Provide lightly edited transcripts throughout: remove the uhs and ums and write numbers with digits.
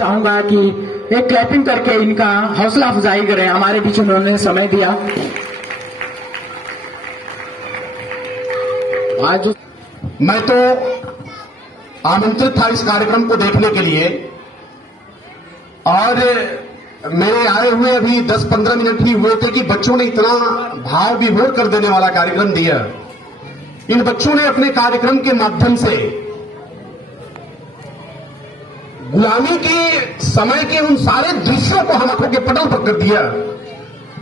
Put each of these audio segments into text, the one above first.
चाहूंगा कि एक क्लैपिंग करके इनका हौसला अफजाई करें। हमारे बीच उन्होंने समय दिया। आज मैं तो आमंत्रित था इस कार्यक्रम को देखने के लिए, और मेरे आए हुए अभी 10-15 मिनट ही हुए थे कि बच्चों ने इतना भाव विभोर कर देने वाला कार्यक्रम दिया। इन बच्चों ने अपने कार्यक्रम के माध्यम से गुलामी के समय के उन सारे दृश्यों को हम आंखों के पटल पर कर दिया,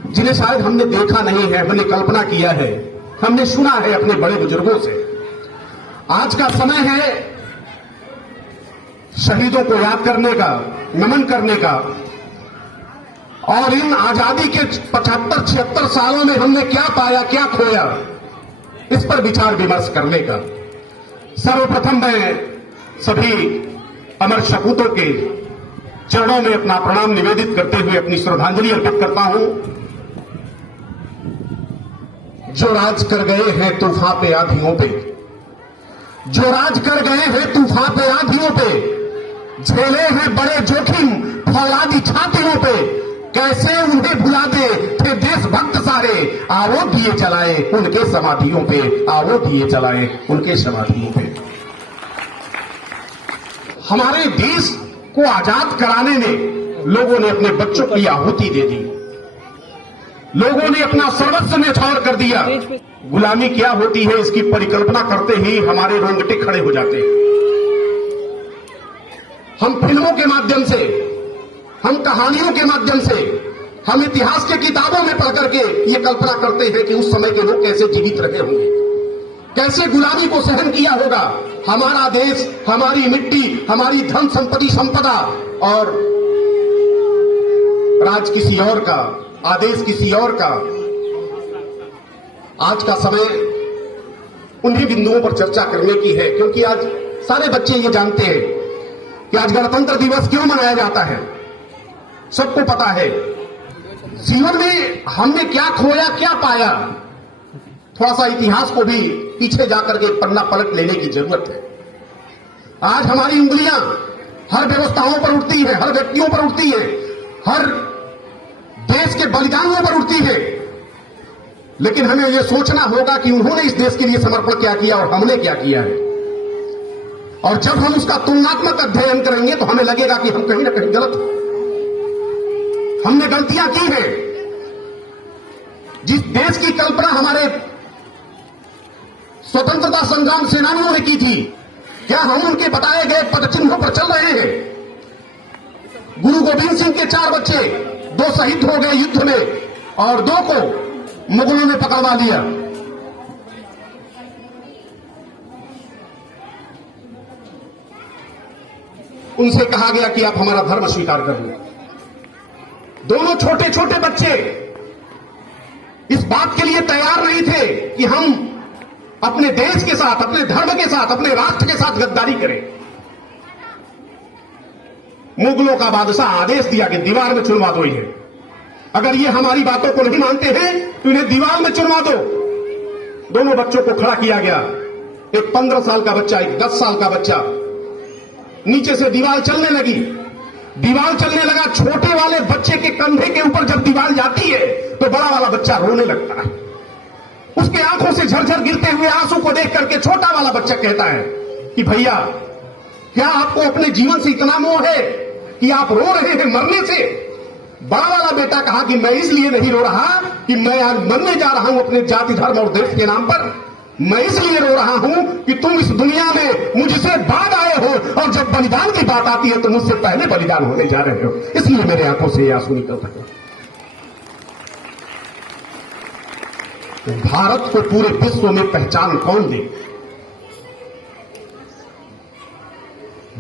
जिन्हें शायद हमने देखा नहीं है, हमने कल्पना किया है, हमने सुना है अपने बड़े बुजुर्गों से। आज का समय है शहीदों को याद करने का, नमन करने का, और इन आजादी के 75-76 सालों में हमने क्या पाया, क्या खोया, इस पर विचार विमर्श करने का। सर्वप्रथम मैं सभी अमर सपूतों के चरणों में अपना प्रणाम निवेदित करते हुए अपनी श्रद्धांजलि अर्पित करता हूं। जो राज कर गए हैं तूफान पे आंधियों पे, जो राज कर गए हैं तूफान पे आंधियों पे, झेले हैं बड़े जोखिम फौलादी छातियों पे, कैसे उन्हें भुला दे थे देशभक्त सारे, आवो दिए जलाए उनके समाधियों पे, आवो दिए जलाए उनके समाधियों पे। हमारे देश को आजाद कराने में लोगों ने अपने बच्चों की आहुति दे दी, लोगों ने अपना सर्वस्व न्यौछावर कर दिया। गुलामी क्या होती है इसकी परिकल्पना करते ही हमारे रोंगटे खड़े हो जाते हैं। हम फिल्मों के माध्यम से, हम कहानियों के माध्यम से, हम इतिहास के किताबों में पढ़ करके ये कल्पना करते हैं कि उस समय के लोग कैसे जीवित रहे होंगे, कैसे गुलामी को सहन किया होगा। हमारा देश, हमारी मिट्टी, हमारी धन संपत्ति संपदा, और राज किसी और का, आदेश किसी और का। आज का समय उन्हीं बिंदुओं पर चर्चा करने की है, क्योंकि आज सारे बच्चे ये जानते हैं कि आज गणतंत्र दिवस क्यों मनाया जाता है। सबको पता है जीवन में हमने क्या खोया, क्या पाया। थोड़ा सा इतिहास को भी पीछे जाकर के पन्ना पलट लेने की जरूरत है। आज हमारी उंगलियां हर व्यवस्थाओं पर उठती है, हर व्यक्तियों पर उठती है, हर देश के बलिदानों पर उठती है, लेकिन हमें यह सोचना होगा कि उन्होंने इस देश के लिए समर्पण क्या किया और हमने क्या किया है। और जब हम उसका तुलनात्मक अध्ययन करेंगे तो हमें लगेगा कि हम कहीं ना कहीं गलत हैं, हमने गलतियां की हैं। जिस देश की कल्पना हमारे स्वतंत्रता संग्राम सेनानियों ने की थी, क्या हम उनके बताए गए पदचिन्हों पर चल रहे हैं? गुरु गोविंद सिंह के 4 बच्चे, 2 शहीद हो गए युद्ध में और 2 को मुगलों ने पकड़वा लिया। उनसे कहा गया कि आप हमारा धर्म स्वीकार कर लो। दोनों छोटे छोटे बच्चे इस बात के लिए तैयार नहीं थे कि हम अपने देश के साथ, अपने धर्म के साथ, अपने राष्ट्र के साथ गद्दारी करें। मुगलों का बादशाह आदेश दिया कि दीवार में चुनवा दो इन्हें। अगर ये हमारी बातों को नहीं मानते हैं तो इन्हें दीवार में चुनवा दो। दोनों बच्चों को खड़ा किया गया, एक 15 साल का बच्चा, एक 10 साल का बच्चा। नीचे से दीवार चलने लगी, दीवार चलने लगा। छोटे वाले बच्चे के कंधे के ऊपर जब दीवार जाती है तो बड़ा वाला बच्चा रोने लगता है। उसके आंखों से झरझर गिरते हुए आंसू को देख करके छोटा वाला बच्चा कहता है कि भैया, क्या आपको अपने जीवन से इतना मोह है कि आप रो रहे हैं मरने से? बड़ा वाला बेटा कहा कि मैं इसलिए नहीं रो रहा कि मैं आज मरने जा रहा हूं अपने जाति, धर्म और देश के नाम पर। मैं इसलिए रो रहा हूं कि तुम इस दुनिया में मुझसे बाद आए हो, और जब बलिदान की बात आती है तो मुझसे पहले बलिदान होने जा रहे हो, इसलिए मेरे आंखों से आंसू निकल रहे हैं। भारत को पूरे विश्व में पहचान कौन दे?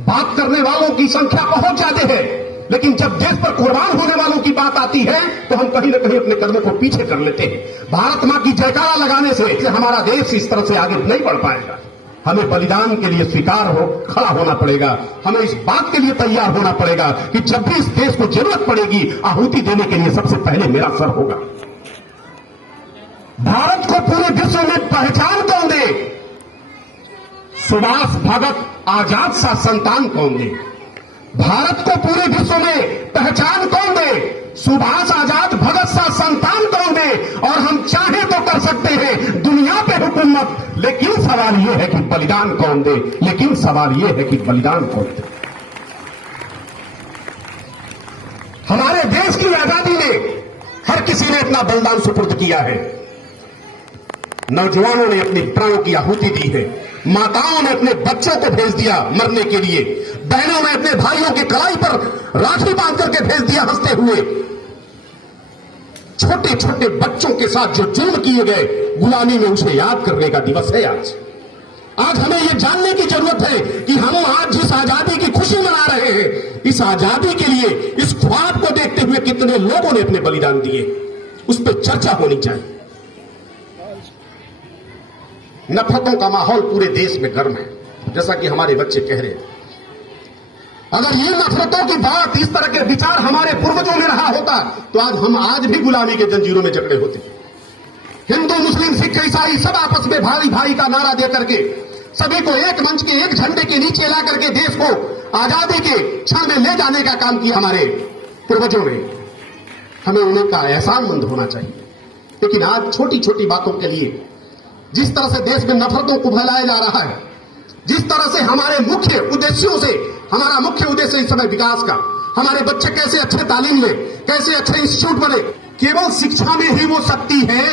बात करने वालों की संख्या बहुत ज्यादा है, लेकिन जब देश पर कुर्बान होने वालों की बात आती है तो हम कहीं ना कहीं अपने कदमों को पीछे कर लेते हैं। भारत मां की जयकारा लगाने से हमारा देश इस तरह से आगे नहीं बढ़ पाएगा। हमें बलिदान के लिए खड़ा होना पड़ेगा। हमें इस बात के लिए तैयार होना पड़ेगा कि जब भी इस देश को जरूरत पड़ेगी, आहुति देने के लिए सबसे पहले मेरा सर होगा। भारत को पूरे विश्व में पहचान कौन दे? सुभाष भगत आजाद सा संतान कौन दे? भारत को पूरे विश्व में पहचान कौन दे? सुभाष आजाद, भगत सा संतान कौन दे? और हम चाहे तो कर सकते हैं दुनिया पे हुकूमत, लेकिन सवाल यह है कि बलिदान कौन दे? लेकिन सवाल यह है कि बलिदान कौन दे? हमारे देश की आजादी में हर किसी ने अपना बलिदान सुपुर्द किया है। नौजवानों ने अपने प्राणों की आहुति दी है, माताओं ने अपने बच्चों को भेज दिया मरने के लिए, बहनों ने अपने भाइयों की कलाई पर राखी बांध करके भेज दिया हंसते हुए। छोटे छोटे बच्चों के साथ जो जुल्म किए गए गुलामी में, उसे याद करने का दिवस है आज। आज हमें यह जानने की जरूरत है कि हम आज जिस आजादी की खुशी मना रहे हैं, इस आजादी के लिए, इस ख्वाब को देखते हुए कितने लोगों ने अपने बलिदान दिए, उस पर चर्चा होनी चाहिए। नफरतों का माहौल पूरे देश में गर्म है, जैसा कि हमारे बच्चे कह रहे हैं। अगर ये नफरतों की बात, इस तरह के विचार हमारे पूर्वजों में रहा होता तो हम आज भी गुलामी के जंजीरों में जकड़े होते। हिंदू, मुस्लिम, सिख, ईसाई सब आपस में भाई भाई का नारा दे करके सभी को एक मंच के, एक झंडे के नीचे ला करके देश को आजादी के क्षण में ले जाने का काम किया हमारे पूर्वजों ने। हमें उन्हें का एहसानमंद होना चाहिए। लेकिन आज छोटी छोटी बातों के लिए जिस तरह से देश में नफरतों को फैलाया जा रहा है, जिस तरह से हमारे मुख्य उद्देश्यों से, हमारा मुख्य उद्देश्य इस समय विकास का, हमारे बच्चे कैसे अच्छे तालीम लें, कैसे अच्छे इंस्टीट्यूट बने। केवल शिक्षा में ही वो शक्ति है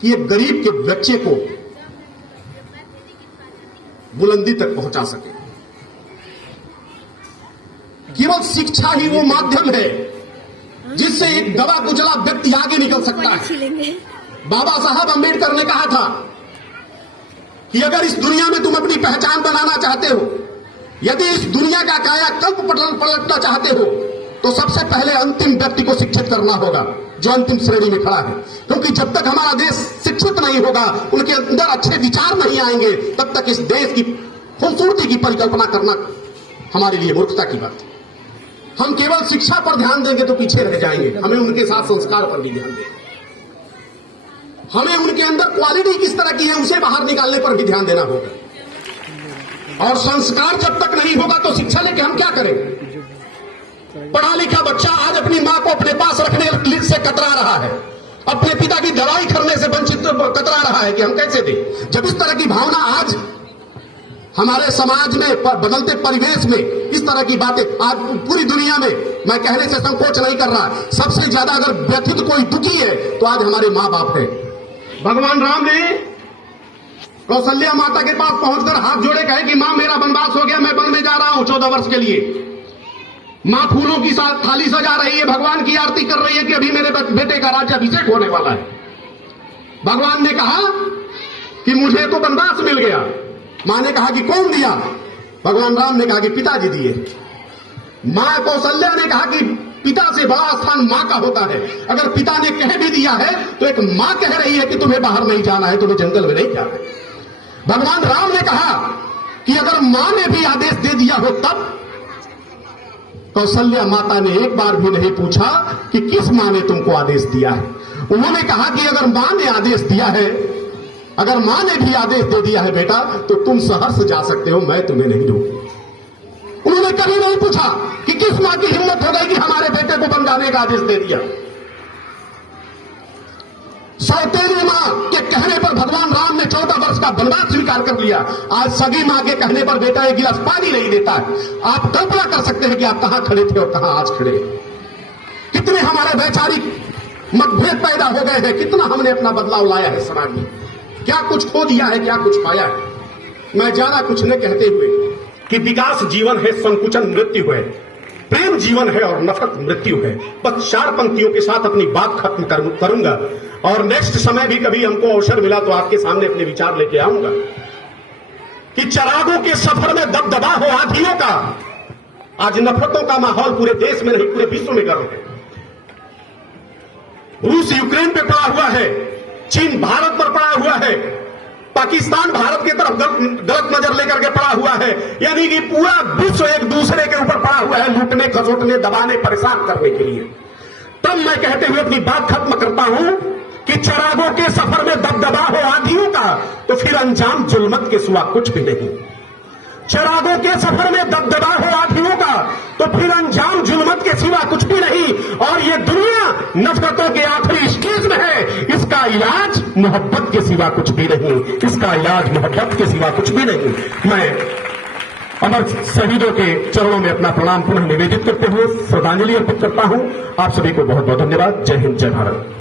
कि एक गरीब के बच्चे को बुलंदी तक पहुंचा सके। केवल शिक्षा ही वो माध्यम है जिससे एक दबा कुचला व्यक्ति आगे निकल सकता है। बाबा साहब अंबेडकर ने कहा था कि अगर इस दुनिया में तुम अपनी पहचान बनाना चाहते हो, यदि इस दुनिया का कायाकल्प पलटना चाहते हो, तो सबसे पहले अंतिम व्यक्ति को शिक्षित करना होगा जो अंतिम श्रेणी में खड़ा है। क्योंकि जब तक हमारा देश शिक्षित नहीं होगा, उनके अंदर अच्छे विचार नहीं आएंगे, तब तक इस देश की खूबसूरती की परिकल्पना करना हमारे लिए मूर्खता की बात है। हम केवल शिक्षा पर ध्यान देंगे तो पीछे रह जाएंगे। हमें उनके साथ संस्कार पर भी ध्यान देंगे। हमें उनके अंदर क्वालिटी किस तरह की है उसे बाहर निकालने पर भी ध्यान देना होगा। और संस्कार जब तक नहीं होगा तो शिक्षा लेके हम क्या करेंगे? पढ़ा लिखा बच्चा आज अपनी मां को अपने पास रखने से कतरा रहा है, अपने पिता की दवाई करने से वंचित कतरा रहा है कि हम कैसे दें। जब इस तरह की भावना आज हमारे समाज में, बदलते परिवेश में इस तरह की बातें आज पूरी दुनिया में, मैं कहने से संकोच नहीं कर रहा, सबसे ज्यादा अगर व्यथित कोई दुखी है तो आज हमारे मां बाप है। भगवान राम ने कौशल्या माता के पास पहुंचकर हाथ जोड़े कहे कि मां मेरा वनवास हो गया, मैं वन में जा रहा हूं 14 वर्ष के लिए। मां फूलों की साथ थाली सजा रही है, भगवान की आरती कर रही है कि अभी मेरे बेटे का राज्याभिषेक होने वाला है। भगवान ने कहा कि मुझे तो वनवास मिल गया। मां ने कहा कि कौन दिया? भगवान राम ने कहा कि पिताजी दिए। मां कौशल्या ने कहा कि पिता से बड़ा स्थान मां का होता है। अगर पिता ने कह भी दिया है तो एक मां कह रही है कि तुम्हें बाहर नहीं जाना है, तुम्हें जंगल में नहीं जाना है। भगवान राम ने कहा कि अगर मां ने भी आदेश दे दिया हो तब। कौशल्या माता ने एक बार भी नहीं पूछा कि किस मां ने तुमको आदेश दिया है। उन्होंने कहा कि अगर मां ने आदेश दिया है, अगर मां ने भी आदेश दे दिया है बेटा, तो तुम सहर्ष जा सकते हो, मैं तुम्हें नहीं रोकूंगा। उन्होंने कभी नहीं पूछा कि किस मां की हिम्मत हो गई कि हमारे बेटे को वन जाने का आदेश दे दिया। सौतेली मां के कहने पर भगवान राम ने 14 वर्ष का वनवास स्वीकार कर लिया। आज सगी मां के कहने पर बेटा एक गिलास पानी नहीं देता है। आप कल्पना कर सकते हैं कि आप कहां खड़े थे और कहां आज खड़े हैं। कितने हमारे वैचारिक मतभेद पैदा हो गए हैं, कितना हमने अपना बदलाव लाया है समाज में, क्या कुछ खो दिया है, क्या कुछ पाया है। मैं ज्यादा कुछ न कहते हुए कि विकास जीवन है, संकुचन मृत्यु है, प्रेम जीवन है और नफरत मृत्यु है, बस 4 पंक्तियों के साथ अपनी बात खत्म करूंगा। और नेक्स्ट समय भी कभी हमको अवसर मिला तो आपके सामने अपने विचार लेके आऊंगा कि चिरागों के सफर में दबदबा हो आंधियों का। आज नफरतों का माहौल पूरे देश में नहीं, पूरे विश्व में गर्म है। रूस यूक्रेन पे पड़ा हुआ है, चीन भारत पर पड़ा हुआ है, पाकिस्तान भारत की तरफ गलत नजर लेकर के पड़ा हुआ है। यानी कि पूरा विश्व एक दूसरे के ऊपर पड़ा हुआ है, लूटने, खसोटने, दबाने, परेशान करने के लिए। तब मैं कहते हुए अपनी बात खत्म करता हूं कि चिरागों के सफर में दबदबा हो आंधियों का, तो फिर अंजाम जुल्मत के सिवा कुछ भी नहीं। चिरागों के सफर में दबदबा हो आठियों का, तो फिर अंजाम जुल्मत के सिवा कुछ भी नहीं। और ये दुनिया नफरतों के आखिरी स्टेज में है, इसका इलाज मोहब्बत के सिवा कुछ भी नहीं, इसका इलाज मोहब्बत के सिवा कुछ भी नहीं। मैं अमर शहीदों के चरणों में अपना प्रणाम पुनः निवेदित करते हुए श्रद्धांजलि अर्पित करता हूं। आप सभी को बहुत बहुत धन्यवाद। जय हिंद, जय भारत।